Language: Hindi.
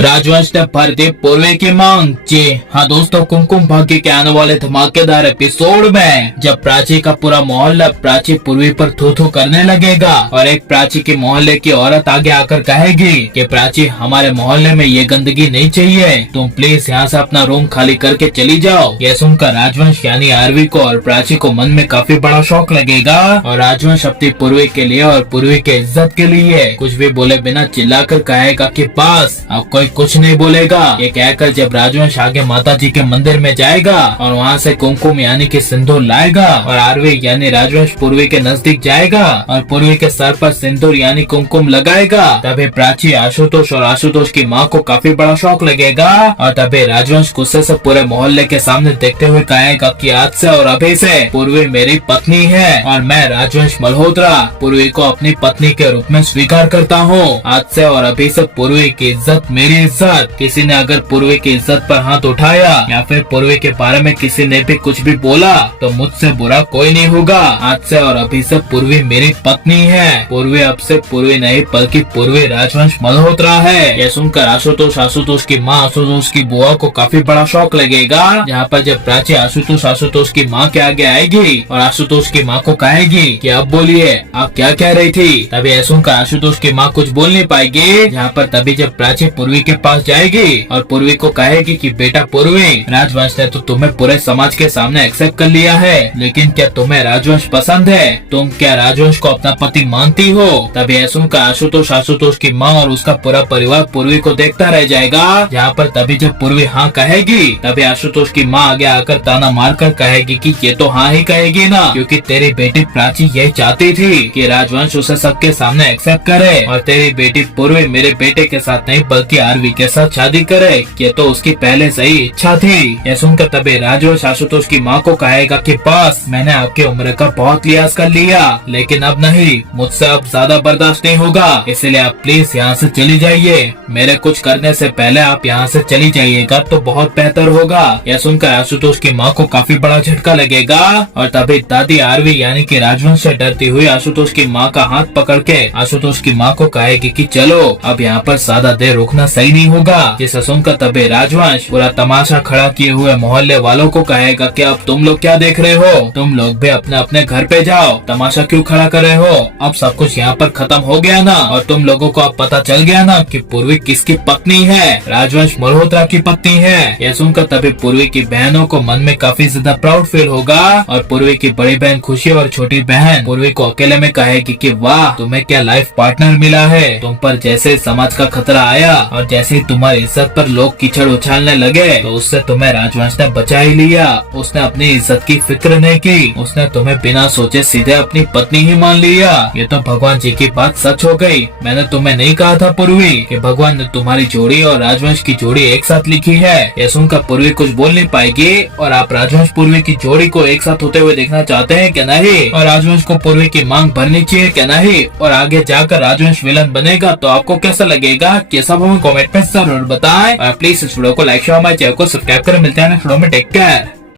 राजवंश ने भर दी पूर्वी की मांग। जी हाँ दोस्तों, कुमकुम भाग्य के आने वाले धमाकेदार एपिसोड में जब प्राची का पूरा मोहल्ला प्राची पूर्वी पर थू थू करने लगेगा और एक प्राची के मोहल्ले की औरत आगे आकर कहेगी कि प्राची, हमारे मोहल्ले में ये गंदगी नहीं चाहिए, तुम प्लीज यहाँ से अपना रूम खाली करके चली जाओ। यह सुनकर राजवंश यानी आरवी को और प्राची को मन में काफी बड़ा शौक लगेगा और राजवंश अपनी पूर्वी के लिए और पूर्वी के इज्जत के लिए कुछ भी बोले बिना चिल्लाकर कहेगा कि बस अब कोई कुछ नहीं बोलेगा। ये कहकर जब राजवंश आगे माता जी के मंदिर में जाएगा और वहाँ से कुमकुम यानी कि सिंदूर लाएगा और आरवी यानी राजवंश पूर्वी के नजदीक जाएगा और पूर्वी के सर पर सिंदूर यानी कुमकुम लगाएगा, तभी प्राची, आशुतोष और आशुतोष की माँ को काफी बड़ा शौक लगेगा और तभी राजवंश गुस्से से पूरे मोहल्ले के सामने देखते हुए कहेगा कि आज से और अभी से पूर्वी मेरी पत्नी है और मैं राजवंश मल्होत्रा पूर्वी को अपनी पत्नी के रूप में स्वीकार करता हूँ। आज से और अभी से पूर्वी की इज्जत मेरी इज्जत। किसी ने अगर पूर्वी की इज्जत पर हाथ उठाया या फिर पूर्वी के बारे में किसी ने भी कुछ भी बोला तो मुझसे बुरा कोई नहीं होगा। आज से और अभी से पूर्वी मेरी पत्नी है। पूर्वी अब से पूर्वी नहीं बल्कि पूर्वी राजवंश मल्होत्रा है। यह सुनकर आशुतोष की माँ आशुतोष की बुआ को काफी बड़ा शौक लगेगा। जहाँ पर जब प्राची आशुतोष की माँ के आगे आएगी और आशुतोष की माँ को कहेगी कि अब बोलिए आप क्या कह रही थी, तभी यह सुनकर आशुतोष की माँ कुछ बोल नहीं पाएगी। जहाँ पर तभी जब प्राची पूर्वी के पास जाएगी और पूर्वी को कहेगी कि बेटा पूर्वी, राजवंश ने तो तुम्हें पूरे समाज के सामने एक्सेप्ट कर लिया है, लेकिन क्या तुम्हें राजवंश पसंद है? तुम क्या राजवंश को अपना पति मानती हो? तभी यह सुनकर आशुतोष की माँ और उसका पूरा परिवार पूर्वी को देखता रह जाएगा। जहाँ पर तभी जब पूर्वी हाँ कहेगी तभी आशुतोष की माँ आगे आकर ताना मारकर कहेगी कि ये तो हाँ ही कहेगी ना, क्योंकि तेरी बेटी प्राची यही चाहती थी कि राजवंश उसे सबके सामने एक्सेप्ट करे और तेरी बेटी पूर्वी मेरे बेटे के साथ नहीं बल्कि आरवी के साथ शादी करे। ये तो उसकी पहले से ही इच्छा थी। यह सुनकर तभी राजवंश आशुतोष की माँ को कहेगा कि बस मैंने आपकी उम्र का बहुत लिहाज कर लिया, लेकिन अब नहीं, मुझसे अब ज्यादा बर्दाश्त नहीं होगा, इसलिए आप प्लीज यहाँ से चली जाइए। मेरे कुछ करने से पहले आप यहाँ से चली जाइएगा तो बहुत बेहतर होगा। यह सुनकर आशुतोष की माँ को काफी बड़ा झटका लगेगा और तभी दादी आरवी यानी कि राजवंश से डरती हुई आशुतोष की माँ का हाथ पकड़ के आशुतोष की माँ को कहेगी कि चलो अब यहाँ पर ज्यादा देर रुकना सही नहीं होगा। जिसे सुनकर तभी राजवंश पूरा तमाशा खड़ा किए हुए मोहल्ले वालों को कहेगा कि अब तुम लोग क्या देख रहे हो, तुम लोग भी अपने अपने घर पे जाओ, तमाशा क्यों खड़ा कर रहे हो? अब सब कुछ यहाँ पर खत्म हो गया ना और तुम लोगों को अब पता चल गया ना कि पूर्वी किसकी पत्नी है, राजवंश मल्होत्रा की पत्नी है। यह सुनकर तभी पूर्वी की बहनों को मन में काफी ज्यादा प्राउड फील होगा और पूर्वी की बड़ी बहन खुशी और छोटी बहन पूर्वी को अकेले में कहेगी कि वाह, तुम्हें क्या लाइफ पार्टनर मिला है। तुम पर जैसे समाज का खतरा आया और जैसे ही तुम्हारी इज्जत पर लोग कीचड़ उछालने लगे तो उससे तुम्हें राजवंश ने बचा ही लिया। उसने अपनी इज्जत की फिक्र नहीं की, उसने तुम्हें बिना सोचे सीधे अपनी पत्नी ही मान लिया। ये तो भगवान जी की बात सच हो गई। मैंने तुम्हें नहीं कहा था पूर्वी कि भगवान ने तुम्हारी जोड़ी और राजवंश की जोड़ी एक साथ लिखी है। यह सुनकर पूर्वी कुछ बोल नहीं पाएगी। और आप राजवंश पूर्वी की जोड़ी को एक साथ होते हुए देखना चाहते हैं क्या नहीं, और राजवंश को पूर्वी की मांग भरनी चाहिए क्या नहीं, और आगे जाकर राजवंश विलन बनेगा तो आपको कैसा लगेगा, ये सब हमें कमेंट में जरूर बताएं। और प्लीज इस वीडियो को लाइक शेयर, हमारे चैनल को सब्सक्राइब करें। मिलते हैं नेक्स्ट वीडियो में, टेक केयर।